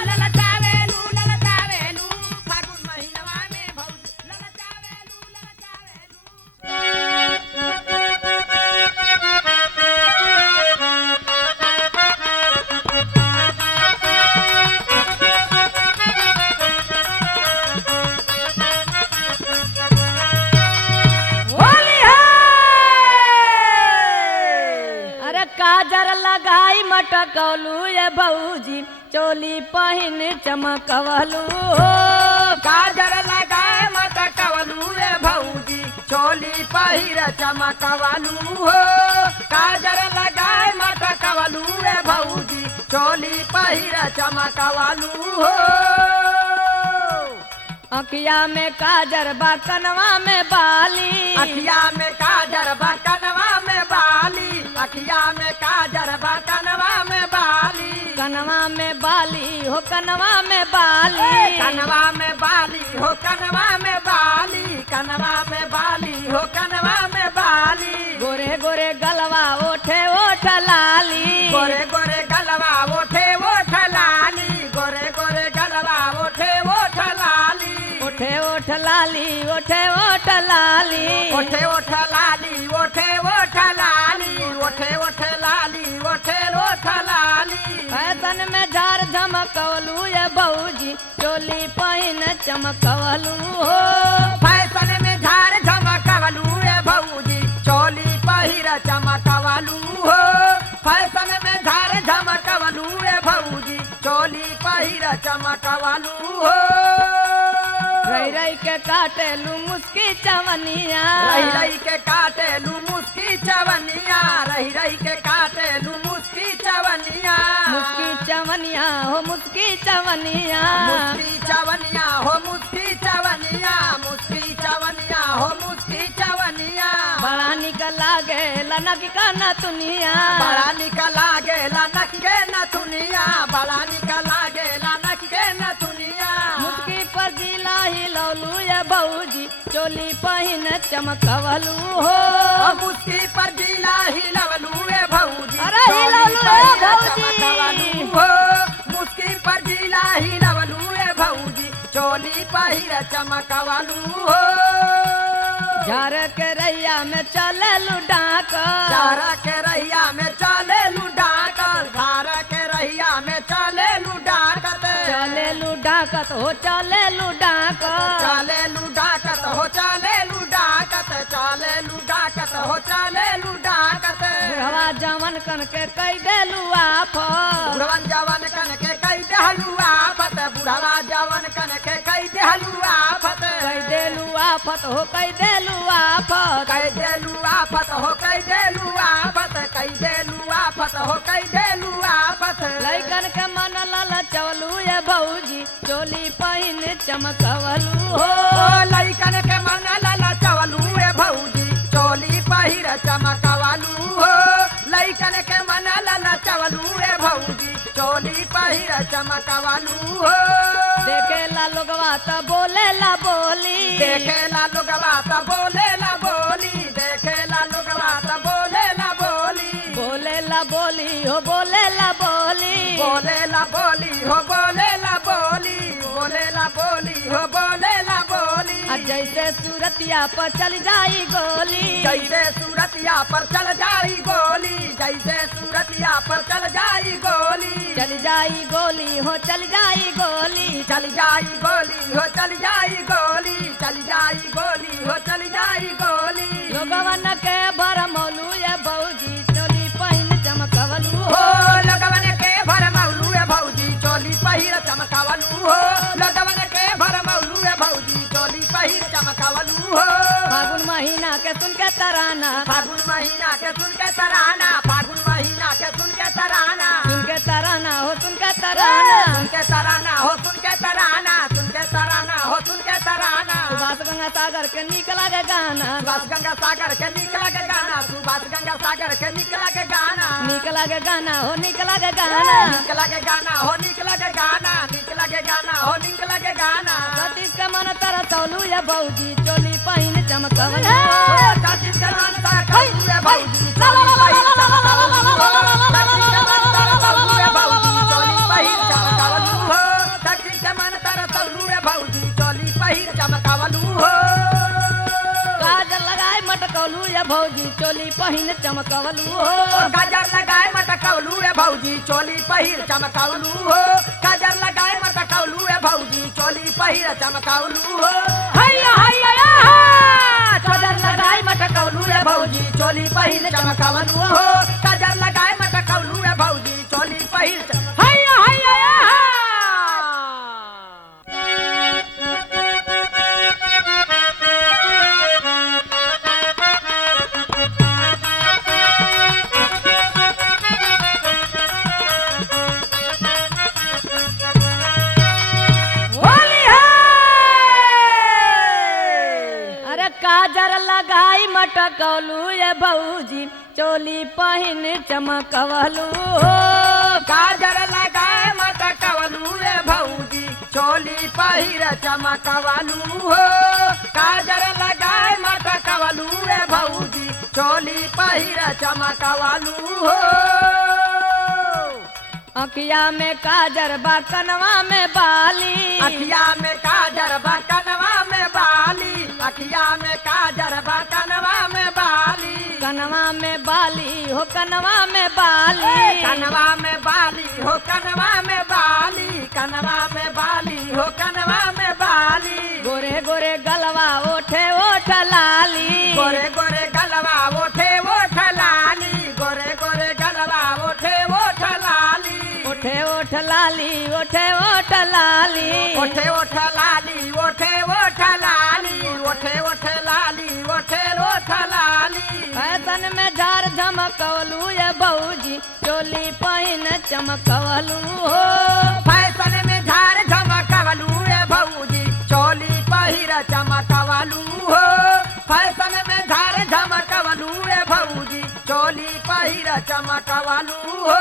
ललचावेलू ललचावेलू फागुन महीनवा में भौजी ललचावेलू ललचावेलू होली है अरे काजर लगाई मटकौलू ये भौजी चोली पहिन चमकवलू काजर लगाए मटकवलू रे भौजी चोली पहिर चमकवलू हो काजर लगाए मटकवलू रे भौजी चोली पहिर चमकवलू हो अखिया में काजर बा कनवा में बाली अखिया में काजर बा कनवा में बाली अखिया में काजर बा कनवा में बाली कनवा में बाली हो कनवा में बाली कनवा में बाली हो कनवा में बाली कनवा में बाली हो कनवा में बाली गोरे गोरे गलवा ओठे ओठ लाली गोरे गोरे गलवा ओठे ओठ लाली गोरे गोरे गलवा ओठे ओठ लाली ओठे ओठ लाली ओठे ओठ लाली ओठे ओठ लाली ओठे ओठ लाली ओठे ओठ लाली ओठे ओठ लाली फैशन में झार झमकवलू ये भौजी चोली पहिन चमकवलू हो फैशन में झार झमकवलू रे भौजी चोली पहिर चमकवलू हो फैशन में झार झमकवलू रे भौजी चोली पहिर चमकवलू हो रही रही के काटेलू मुस्की चवनिया रही रही के काटेलू मुस्की चवनिया रही रही के काटेलू मुस्की चवनिया मुस्की चवनिया हो मुस्की चवनिया मुस्की चवनिया हो मुस्की चवनिया मुस्की चवनिया हो मुस्की चवनिया बड़ा निक लागे लनक का नतुनिया बड़ा निकल लागे लनक के नथुनिया बड़ा निकल लागे लनक के नथुनिया मुस्की पर जिला ही लौलू ये भौजी चोली पहिन चमकवलू हो। मुस्की पर जिला हिलवलू ए भौजी अरे हिलवलू ए भौजी। हो मुस्की पर जिला हिलवलू ए भौजी चोली पहिर चमकवलू हो। झार के रैया में चले लुडाक झारा के रैया में चले लुडाकत झारा के रैया में चले लुडाकत चले लुडाकत हो चले लुडाकत चले लुडाकत हो चले लुडाकत चले लुडाकत हो चले लुडाकत बुढ़वा जवन कन के कई देलू आफत बुढ़वन जवन कन के कई देहलू आफत बुढ़वा जवन कन के कई देहलू आफत कई देलू आफत हो कई देलू आफत कई देलू आफत हो कई देलू आफत कई देलू आफत हो कई देलू आफत लैकन के मन ललचवलू ये भौजी चोली पहिन चमकवलू हो। ओ लइकन के मन ललचवलू ए भौजी चोली पहिर चमकवलू हो। लइकन के मन ललचवलू ए भौजी चोली पहिर चमकवलू हो। देखेला लोगवा त बोलेला बोली देखेला लोगवा त बोलेला बोली देखेला लोगवा त बोलेला बोली बोलेला बोली हो बोलेला बोली बोलेला बोली हो बोलेला बोली बोलेला बोली हो बोलेला बोली आ जैसे सूरतिया पर चल जाई गोली जैसे सूरतिया पर चल जाई गोली जैसे सूरतिया पर चल जाई गोली चल जाई गोली हो चल जाई गोली चल जाई गोली हो चल जाई गोली चल जाई गोली हो चल जाई गोली लोगवन के भरमौलू ये भौजी चोली पहिन चमकवलू हो हो। लगवन के भरमौलू ए भौजी चोली पहिर चमकावलू हो लगवन के भरमौलू ए भौजी चोली पहिर चमकावलू हो। फागुन महीना के सुन के तराना फागुन महीना के सुन के तराना फागुन महीना के सुन के तराना सुन के तराना हो सुन के तराना सुन के तराना हो सुन के तराना सुन के तराना हो सुन के तराना सुभाष गंगा सागर के नीक लागे गाना सुभाष गंगा सागर के निकला के गाना सुभाष गंगा सागर के निकला के गाना नीक लागे गाना हो नीक लागे गाना निकला के गाना हो निकला के गाना निकला के गाना हो निकला के गाना सतीश के मन तरसौलू ये भौजी चोली पहिन चमकवलू हो हो। सतीश के मन तरसौलू ए भौजी चोली पहिर चमकावलू हो। सतीश के मन तरसौलू ए भौजी चोली पहिर चमकावलू हो। काजल लगाए मटकौलू ये भौजी चोली पहिन चमकवलू हो। गाजर लगाए मटकौलू ए भौजी चोली पहिर चमकौलू हो। गाजर लगाए मटकौलू ए भौजी चोली पहिर चमकौलू हो। हैया हैया या गाजर लगाए मटकौलू ए भौजी चोली पहिर चमकौलू हो। गाजर लगाए मटकौलू ए भौजी चोली पहिर हैया हैया या अरे काजर लगाई मटकौलू ये भौजी चोली पहिन चमकवलू हो। गाजर लगाए मटकवलू ए भौजी चोली पहिर चमकवलू हो। गाजर लगाए मटकवलू ए भौजी चोली पहिर चमकवलू हो। अखिया में काजर बा कनवा में बाली अखिया में काजर बा कनवा में बाली अखिया में काजर बा कनवा में बाली कनवा में बाली हो कनवा में बाली कनवा में बाली हो कनवा में बाली कनवा में बाली हो कनवा में बाली गोरे गोरे गलवा ओठे ओठ लाली गोरे गोरे गलवा ओठे ओठ लाली गोरे गोरे गलवा ओठे ओठ लाली ओठे ओठ लाली ओठे ओठ लाली ओठे ओठ लाली ओठे ओठ लाली ओठे ओठ लाली ओठे ओठ लाली फैशन में झार झमकवलू ये भौजी चोली पहिन चमकवलू हो। फैशन में झार झमकवलू ए भौजी चोली पहिर चमकवलू हो। फैशन में झार झमकवलू ए भौजी चोली पहिर चमकवलू हो।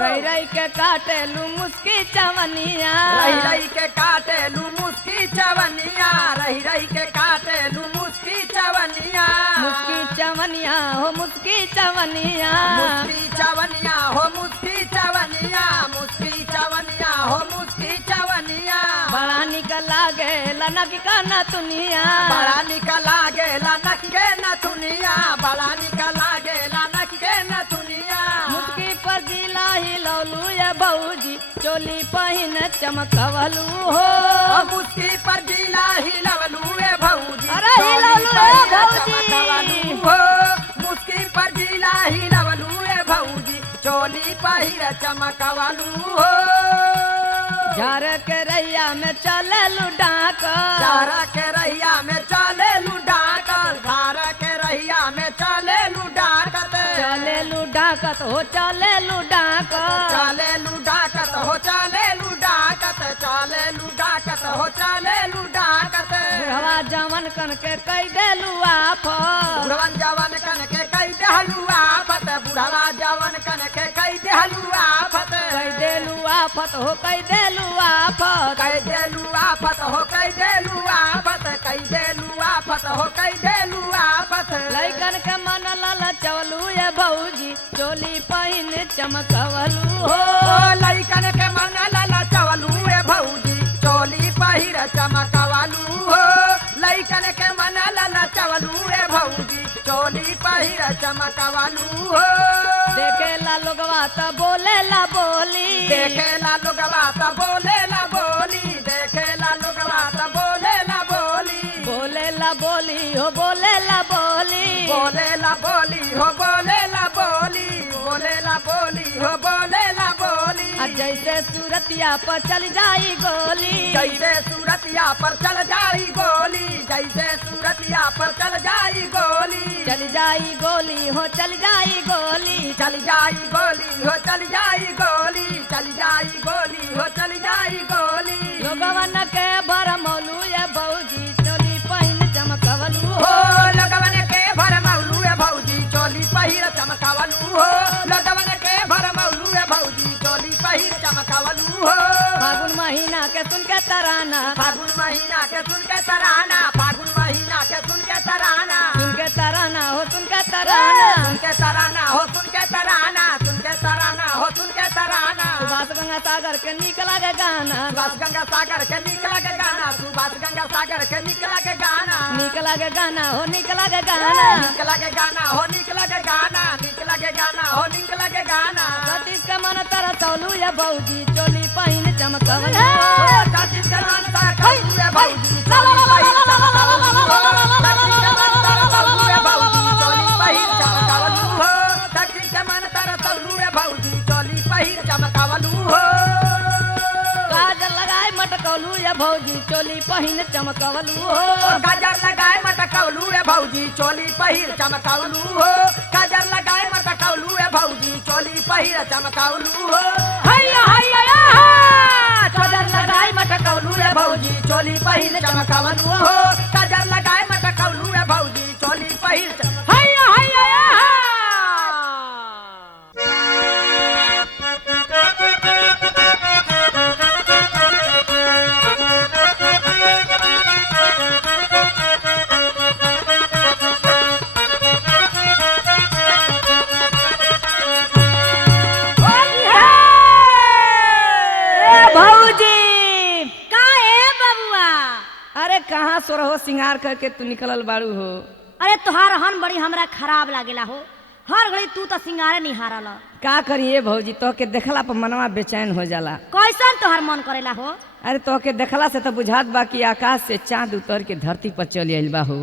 रही रही के काटेलू मुस्की चवनिया रही रही के काटेलू मुस्की चवनिया रही रही के काटेलू मुस्की चवनिया मुस्की चवनिया हो मुस्की चवनिया मुस्की चवनिया हो मुस्की चवनिया मुस्की चवनिया हो मुस्की चवनिया बड़ा निक लागे लनक का नथुनिया बड़ा निक लागेला नक के नथुनिया बड़ा निक लागेला नक के नथुनिया मुस्की पर जिला हिलौलू ये बऊजी चोली पहिन चमकवलू हो मुस्की पर जिला हिलवलू ए भौजी अरे हिलवलू ए भौजी। चमकवलू हो मुस्की पर जिला हिलवलू ए भौजी चोली पहिर चमकवलू हो झार के रैया में चले लुडाक धारा के रहिया में चले लुडाकल धारा के रहिया में चले लुडाकत चले लुडाकत हो चले लुडाकत चले लुडाकत हो चले लुडाकत चले लुडाकत हो चले लुडाकत बुढ़वा जवन कन के कई देलू आफत बुढ़वन जवन कन के कई देहलू आफत बुढ़वा जवन कन के कई देहलू आफत कई देलू आफत हो कई देलू आफत कई देलू आफत हो कई देलू आफत कई देलू आफत हो कई देलू आफत लैकन के मन लल चवलू ये भौजी चोली पहिन चमकवलू हो ओ लइकन के मन लाला चवलू ए भौजी चोली पहिर चमकवलू हो लइकन के मन लाला चवलू ए भौजी चोली पहिर चमकवलू हो देखेला लोगवा त बोलेला बोली देखेला लोगवा त बोलेला बोली देखेला लोगवा त बोलेला बोली बोलेला बोली हो बोलेला बोली बोलेला बोली हो बोलेला बोली बोलेला बोली हो बोलेला बोली आ जैसे सूरतिया पर चल जाई गोली जैसे सूरतिया पर चल जाई गोली जैसे सूरतिया पर चल जाई गोली चल जाई गोली हो चल जाई गोली चल जाई गोली हो चल जाई गोली चल जाई गोली हो चल जाई गोली लोगवन के भरमौलू ये भौजी चोली पहिन चमकवलू हो हो लगवन के भरमौलू ए भौजी चोली पहिर चमकावलू हो लगवन के भरमौलू ए भौजी चोली पहिर चमकावलू हो फागुन महीना के सुन के तराना फागुन महीना के सुन के तराना फागुन महीना के सुन के तराना सुन के तराना हो सुन के तराना सुन के तराना हो सुन के तराना सुन के तराना हो सुन के तराना सुभाष गंगा सागर के निकला के गाना सुभाष गंगा सागर के निकला के गाना सुभाष गंगा सागर के निकला के गाना निकला के गाना हो निकला के गाना निकला के गाना हो निकला के गाना निकला के गाना हो निकला के गाना सतीश के मन तरह चौलू ये भौजी चोली पहिन चमकवलू ओ सतीश के मन सा कलू ए भौजी चोली पहिर चमकावलू हो सतीश के मन सा कलू ए भौजी चोली पहिर चमकावलू हो काजल लगाए मटकौलू ये भौजी चोली पहिन चमकवलू हो गाजर लगाए मटकौलू ए भौजी चोली पहिर चमकौलू हो गाजर लगाए मटकौलू ए भौजी चोली पहिर चमकौलू हो हैया हैया गाजर लगाए मटकौलू ए भौजी चोली पहिर चमकौलू हो गाजर लगाए मटकौलू ए भौजी चोली पहिर हैया हैया अरे कहाँ सोरहो सिंगार करके तू निकलल बाड़ू हो अरे तोहार हन बड़ी हमरा खराब लागेला हो हर घड़ी तू तो सिंगारे निहारल का करिए भौजी तोहके देखला पर मनवा बेचैन हो जाला कैसन तोहार मन करेला हो अरे तोहके देखला से तो बुझात बा कि आकाश से चांद उतर के धरती पर चल आइल बा हो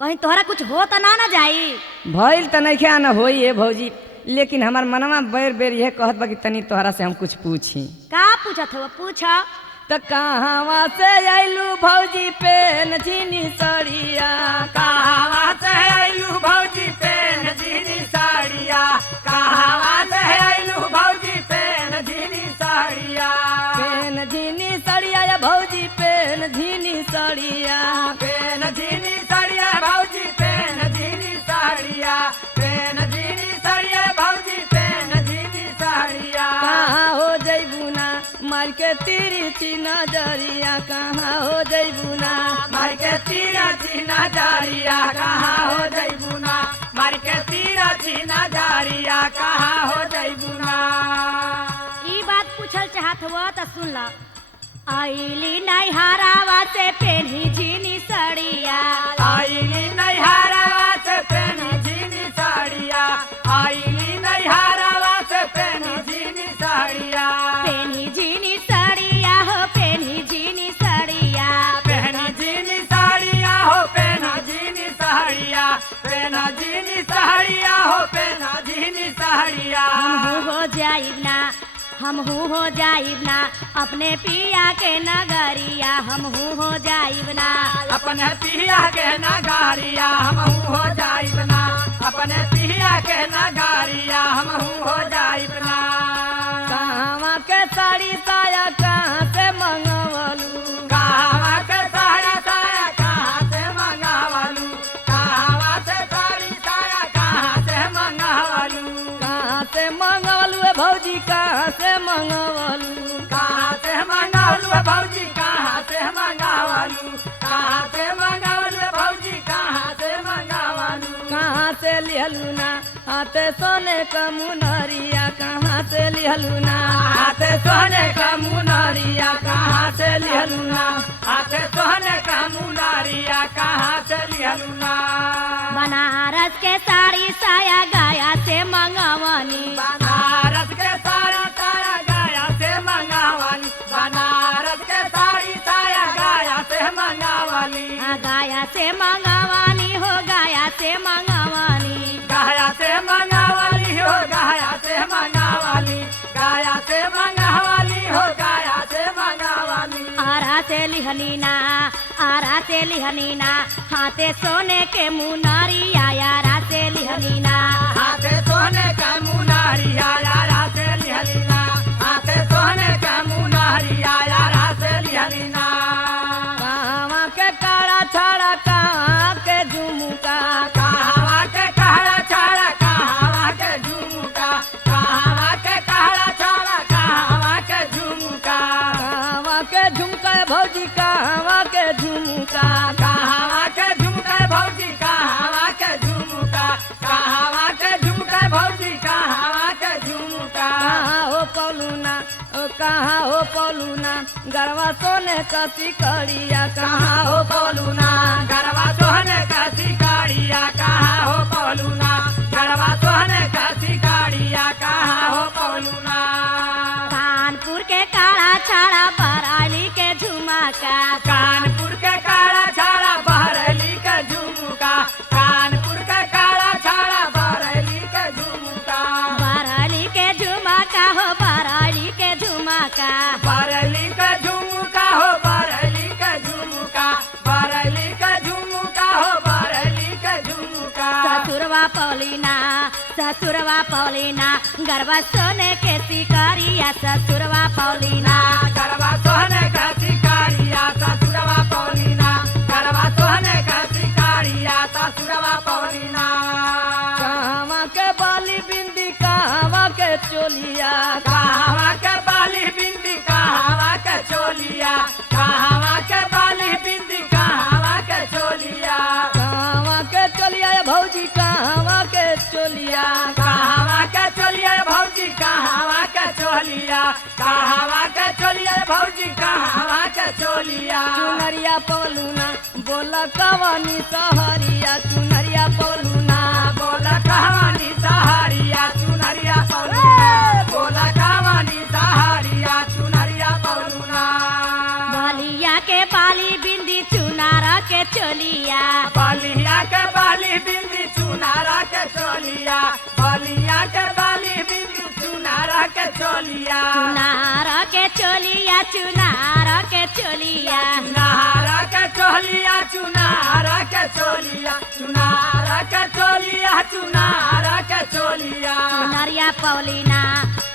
कहीं तोहरा कुछ हो तो ना जाई भइल त नइखे न होई है भौजी लेकिन हमार मनवा बेर बेर यह कहत बा कि तनी तोहरा से हम कुछ पूछी का पूछत हो पूछ त कहवा से आइलू भौजी पेन झीनी सड़िया कहवा से आइलू भौजी पेन झीनी साड़िया कहवा से आइलू भौजी पेन झीनी साड़िया पेन झीनी सड़िया या भौजी पेन झीनी सड़िया पेन झीनी साड़िया भौजी पेन झीनी साड़िया पेन झीनी साड़िया भौजी पेन झीनी साड़िया कहाँ मार के तिरछी नजरिया कहाँ हो जैबू ना मार के तीरा छीना जारिया कहाँ हो जैबुना मार के तीरा छीना जारिया कहाँ हो जैबुना ई बात पूछल चाहत हुआ तो सुन ला आईली नैहरावा से पेन्ही झीनी सड़िया आईली नैहरावा से पेनी झीनी साड़िया आईली नैहरावा से पेनी झीनी साड़िया पेन्ही झीनी सड़िया हो पेन्ही झीनी सड़िया पहना जीनी साड़िया हो पहना जीनी साड़िया पहना जीनी साड़िया हो पहना जीनी साड़िया हमहू हो जाइब ना अपने पिया के नगरिया हमहू हो जाइब ना अपने पिया के नगारिया हम हो जाइबना अपने पिया के नगारिया हम हो जाइबना कहवा के साड़ी साया कहाँ से मंगवलू कहावा के साड़ी साया कहाँ से मंगावलू कहावा से साड़ी साया कहाँ से मंगावलू कहाँ से मंगवलू ए भौजी कहाँ से मंगवलू कहाँ से मंगावलू भौजी कहाँ से मंगावलू कहाँ से मंगावलू भौजी कहाँ से मंगावलू कहाँ से लिहलू ना हाथे सोने का मुनरिया कहाँ से लिहलू ना हाथे सोने का मुनारिया कहाँ से लिहलूना हाथे सोने का मुनारिया कहाँ से लिहलूना बनारस के साड़ी साया गया से मंगवनी बनारस के साड़ी साया गाया से मंगावाली बनारस के साड़ी साया गाया से मंगावाली गया से मंगवानी हो गया से मंगवानी गाया से मंगावाली हो गाया से मंगावाली गाया से मंगावाली हो गाया से मंगावाली आरा से लिहनीना आरा से लिहनीना हाथे सोने के मुनारिया यारा से लिहनीना हाथे सोने का मुनारिया यारा से लिहलीना हाथे सोने का मुनारिया यारा से लिहलीना कहवा के काड़ा छाड़ा कहाँ के झुमुका कहावा के कहड़ा छाड़ा कहावा के झुमुका कहावा के कहड़ा छाड़ा कहावा के झुमुका कहवा के झुमका ए भौजी कहवा के झुमुका कहावा के झुमका भौजी कहावा के झुमुका कहावा के झुमका भौजी कहावा के झुमुका कहाँ हो पौलूना ओ कहाँ हो पौलूना गरवा सोने का सिकड़िया कहाँ हो पौलूना गरबा सोहने का सिकाड़िया कहाँ हो पौलूना गरबा सोहने का सिकाड़िया कहाँ हो पौलूना कानपुर के काढ़ा छाड़ा बराली के झुमका कानपुर के काला छाड़ा बहरली के झुमुका कानपुर के काला छाड़ा बहरली के झुमुका बराली के झुमका हो बराली के झुमका बरली के झुमुका हो बरली के झुमुका बरली के झुमुका हो बरली के झुमुका ससुरवा पौलीना गरबा सोने के सिकरिया ससुरवा पौलीना गरबा सोहने का सिकारिया ससुरवा पौलीना गरबा सोहने का सिकारिया ससुरवा पौलीना कहवा के बाली बिंदी कहवा के चोलिया कहावा के बाली बिंदी कहावा के चोलिया कहावा के बाली बिंदी कहावा के चोलिया कहवा के चोलिया ए भौजी कहवा के चोलिया कहावा के चोलिया भौजी कहावा के चोलिया कहावा के चोलिया भौजी कहावा के चोलिया चुनरिया पौलूना बोला कवानी सहरिया चुनरिया पौलूना बोला कहानी सहारिया चुनरिया पौलूना बोला कहानी सहारिया चुनरिया पौलूना बलिया के बाली बिंदी चुनारा के चोलिया बलिया के बाली बिंदी चुनारा के चोलिया बलिया के बाली बिंदी चुनारा के चोलिया चुनारा के चोलिया चुनारा के चोलिया चुनारा के चोलिया चुनारा के चोलिया चुनारा के चोलिया चुनारा के चोलिया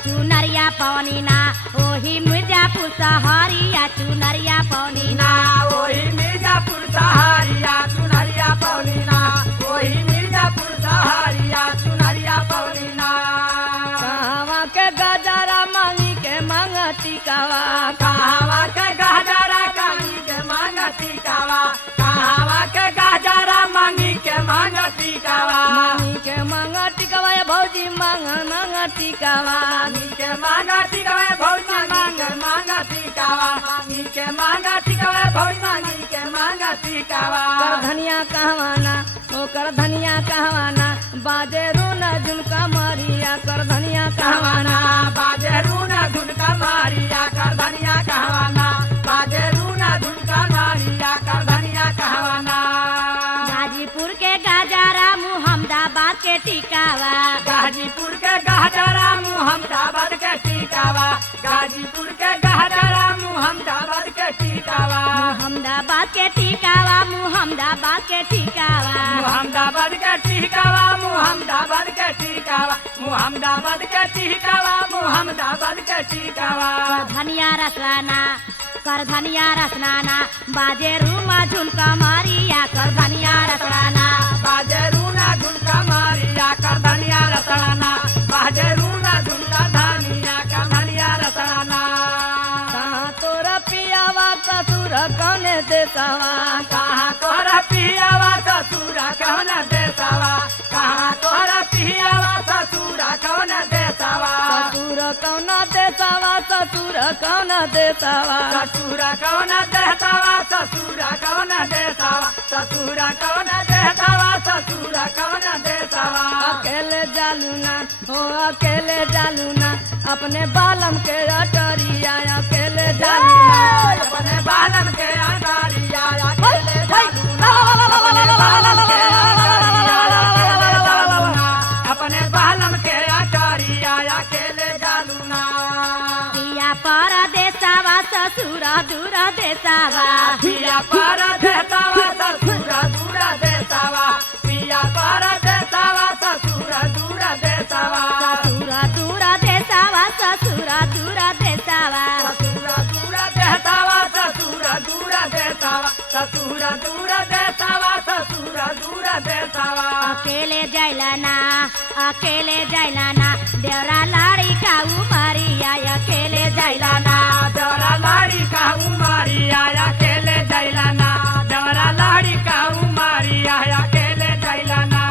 चुनरिया पौलीना ओही मिर्जापुर सहरिया चुनरिया पौलीना वही मिर्जापुर सहारिया चुनरिया पौलीना वही मिर्जापुर सहारिया चुनरिया पौलीना कहवा के गजरा मांगी के मांगती का टिकावा कहवा के गहजरा कानी के मांग टिकावा कहवा के गहजरा मांगी के मांग टिकावा मांगी के मांगा टिकावा ये भौजी मांगा टिकावा मांगी के मांग टिकावा भौजी मांग मांग टिकावा मांगी के मांग टिकावा भौजी मांगी के मांग टिकावा कर धनिया कहवाना ओ कर धनिया कहवाना बाजे रूना झुमका मारिया कर धनिया कहवाना कहवाना बाजे रूना झुनका मारिया कर धनिया कहवाना बाजे रूना झुनका मारिया कर धनिया कहवाना गाजीपुर के गजरा मुहम्मदाबाद के टिकावा गाजीपुर के गहजरा मुहम्मदाबाद के टिकावा गाजीपुर के गहजरा मुहम्मदाबाद के टिकावा मुहम्मदाबाद के टिकावा मुहम्मदाबाद के टिकावा मुहम्मदाबाद के टिकावा मुहम्मदाबाद के टिकावा मुहम्मदाबाद के टिकावा मुहम्मदाबाद के टिकावा कर धनिया रसलाना कर धनिया रसलाना बाजे रूमा झुनका मारिया कर धनिया रसलाना बाजे रूना झुनका मारिया कर धनिया रसलाना बाजे रूना झुनका धनिया कर धनिया रसलाना कहाँ तोरा पियावा ससुर कौने देसावा कहाँ तोरा पियावा ससुरा कौन देसावा कहाँ तोरा पियावा ससुरा कौन देसावा ससुर कौना देसावा ससुर कौना देसावा ससुरा कौन देसावा ससुरा कौन देसावा ससुरा कौन देसावा ससुरा कौन देसावा अकेले जालूना हो अकेले जालूना अपने बालम के अटरिया अकेले जालूना अपने बालन के अंगारिया अकेले जालूना अपने बालन के अंगारिया अकेले जालूना अपने बालन के अंगारिया अकेले जालूना पिया पर देसावा ससुर दूर देसावा पिया पर देसावा ससुरा दूर देसावा पिया पर देसावा ससुरा दूर देसावा ससुर दूर देसावा ससुर दूर देसावा ससुरा दूर देसावा ससुरा दूर देसावा ससुरा दूर देसावा ससुरा दूर देसावा अकेले जैलाना देवरा लाड़ी का उमरिया अकेले जैलाना दौरा लाड़ी का उमारिया अकेले जैलाना दौरा लाड़ी का उमारिया अकेले जैलाना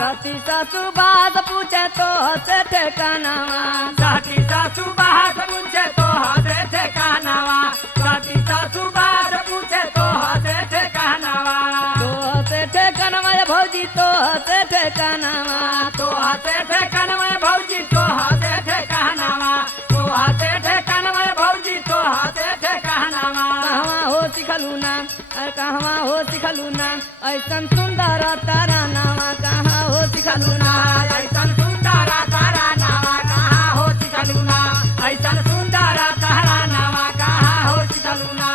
सती ससु बात पूछे तो से ठेकानावा साथी सासू बात पूछे तो हसे ठेकानावा साथी सासू बात पूछे तो हसे ठेकानावा तो से ठेकानावा ये भौजी तो से ठेकानावा तो हसे ठेकानावा भौजी तो हसे ठेकानावा तो हसे ठेकानावा भौजी तो हसे ठेकानावा कहवा हो सिखलूना अरे कहवा हो सिखलूना ऐसन सुंदर तारा नावा कहाँ हो सिखलूना ऐसन सुंदर तारा नावा कहाँ हो सिखलूना ऐसन सुंदर तारा नावा कहाँ हो सिखलूना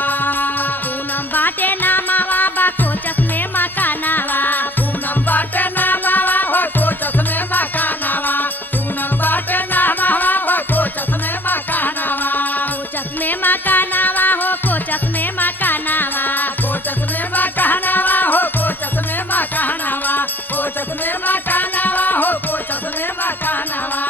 पूनम बाटे नामावा बाको चश्मे मकानावा पूनम बाटे नामावा हो कोचस में मकानावा पूनम बाटे नामावा हो कोचस में मकानावा को चश्मे मकानावा हो को चश्मे मकानावा कोचस में मकानावा हो कोचस में मकानावा कोचस में मकानावा हो कोचस में मकानावा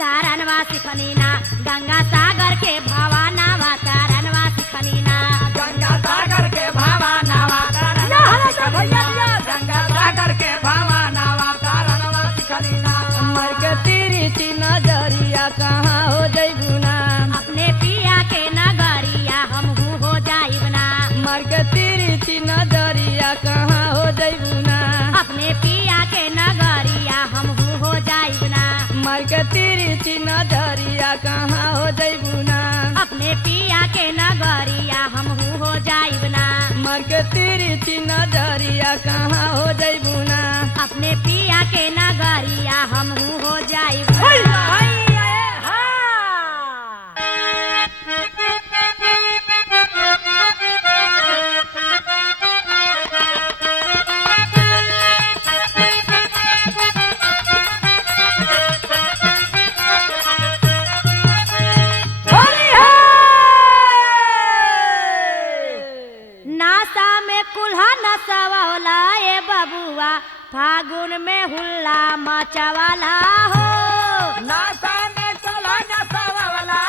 तारनवा सिखनीना गंगा सागर के भवानावा तारनवा सिखनीना गंगा सागर के भावा नावा तारनवा सिखलीना गंगा सागर के भावा नावा तारनवा सिखलीना मर के तिरछी नजरिया कहाँ हो जैबुना अपने पिया के नगरिया हमहू हो जाइबना मर के तिरछी नजरिया कहाँ हो जैबुना अपने पिया के नगरिया हमहू हो जाइबना मर के तिरछी नजरिया कहाँ हो जैबुना अपने पिया के नगरिया हमहू हो जाइबना मर के तिरछी नजरिया कहाँ हो जैबुना अपने पिया के नगरिया हमहू हो जाइबना नासा में कुल्हा नसावाला ए बबुआ फागुन में हुल्ला मचावाला हो नासा में चला नसावा वाला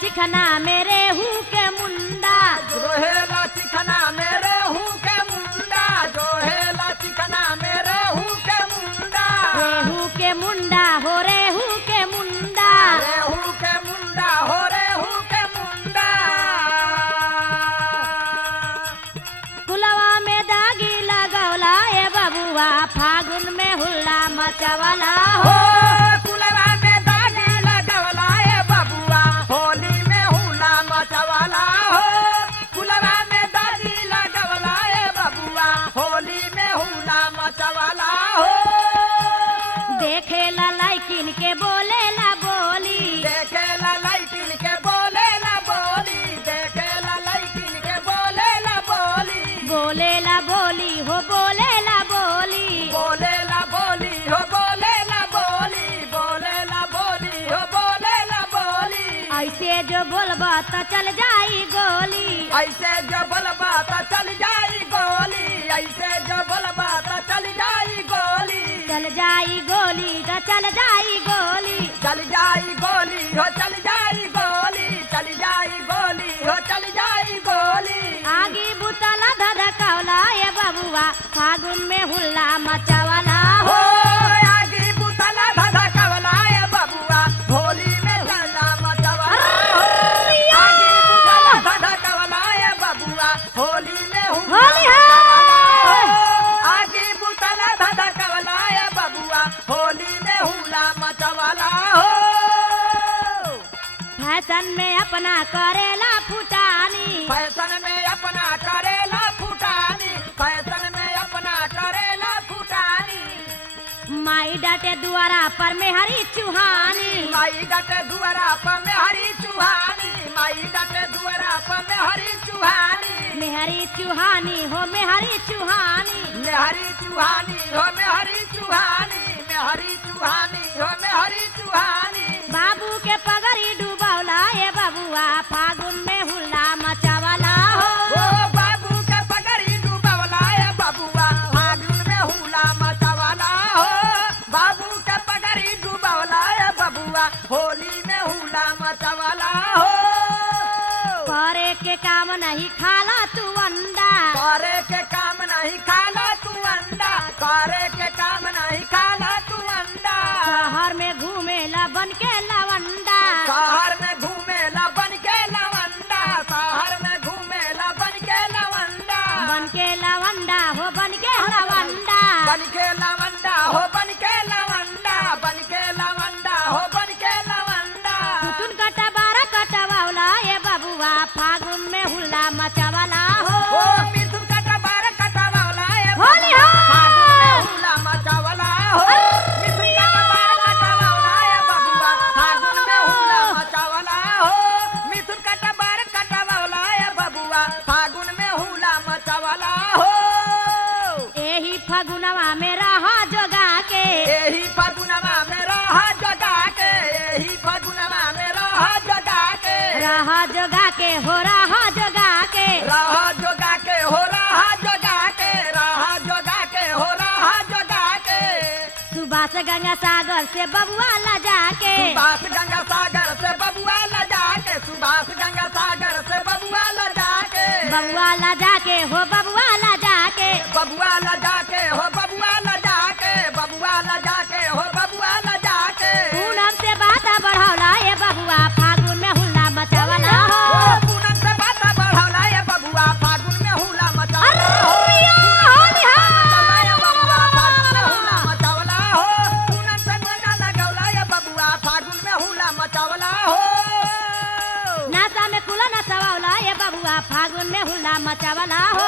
चिखना मेरे हूँ के मुंडा रोहेला चिकना मेरे हूँ के मुंडा जोहेला चिकना मेरे हूँ के मुंडा रेहू के मुंडा हो रेहू के मुंडा रेहू के मुंडा हो रेहू के मुंडा कुलवा में दागी लगौला ए बबुआ फागुन में हुल्ला मचवला हो हो कुलवा में दागी लगवला ए बबुआ होली में हुला मचवला हो कुलवा में दागी लगवला ए बबुआ होली में हुला मचवला हो देखे ला लाइकिन के बोले ला बोली देखे ला लाइटिन के बोले ला बोली देखे ला लाइटिन के बोले ला बोली बोले ला बोली हो बोले ला बोली बोले ला बोली हो बोले ला बोली बोले ला बोली हो बोले ला बोली ऐसे जो बोलबा तो चल जाई गोली ऐसे जो बोलबा तो चल जाई गोली ऐसे जो बोलबा तो चल जाई गोली चल जाई गोली तो चल जाई गोली चल जाई गोली हो चल जाई गोली चल जाई गोली हो चल जाई गोली आगी बुतला धधकौला ए बबुआ फागुन में हुल्ला मचवला हो हो आगी बुतला धधा कवला ए बबुआ होली में चला मचवला हो आगी बुतला धधा कवला ए बबुआ होली में होली है। आगी बुतला धधा कवला ए बबुआ होली में हुला मचवला हो फैशन में अपना करेला फुटानी फैशन में अपना करेला फुटानी फैशन में अपना करेला फुटानी माई डाटे दुआरा पर में हरी चुहानी माई डटे दुआरा पर में हरी चुहानी माई डटे दुआरा पर में हरी चुहानी मेहरी चुहानी हो मेहरी चुहानी मेहरी चुहानी हो मेहरी चुहानी मेहरी चुहानी हो मेहरी चुहानी बाबू के पगड़ी डूबौला ए बबुआ फागुन में हुल्ला मचवला ओ हो बाबू के पगड़ी डूबवला ए बबुआ फागुन में हुला मचवला हो बाबू के पगड़ी डूबवला ए बबुआ होली में हुला मचवला हो करे के काम नहीं खाला तू अंडा करे के काम नहीं खाला तू अंडा करे के काम नहीं खाला तू अंडा शहर में घूमेला बन के लवंडा शहर में घूमेला बन के लवंडा शहर में घूमेला बन के लवंडा बन के लवंडा हो बन के लवंडा बन के लवंडा हो बन के लवंडा बन के लवंडा हो बन के लवंडा कुटुन कटा बारा कटवावला ए बबुआ फागुन में हुल्ला मचवला ओ हो मिथुन कटा बार कटा वाला ए होली हो। फागुन में हुला मचावला हो मिथुन कटा बार कटा वाला ए बबुआ फागुन में हुला मचावला हो मिथुन कटा बार कटा वाला ए बबुआ फागुन में हुला मचावला हो एही फगुनवा में रहा जोगा के एही फागुनवा में रहा जगा के एही फागुनवा में रहा जगा के रहा जोगा के हो रहा जोगा के रहा जगा के हो रहा जगा के रहा जगा के हो रहा जगा के सुभाष गंगा सागर से बबुआ ला जाके सुभाष गंगा सागर से बबुआ ला जाके सुभाष गंगा सागर से बबुआ ला जाके बबुआ ला जाके हो बबुआ ला जाके बबुआ ला जाके हो बबुआ ला जाके बबुआ ला जाके हो बबुआ ला जाके पूनम से बात बढ़ौला ए बबुआ फागुन में हुल्ला मचवला ओ हो पूनम से बात बढ़ौला ये बबुआ फागुन में हुला मचावला हो होली हो। ये बबुआ फागुन में हुला मचावला हो पूनम से मना लगौला ये बबुआ फागुन में हुला मचावला हो नासा में कुला नसवावला ए बबुआ फागुन में हुल्ला मचवला हो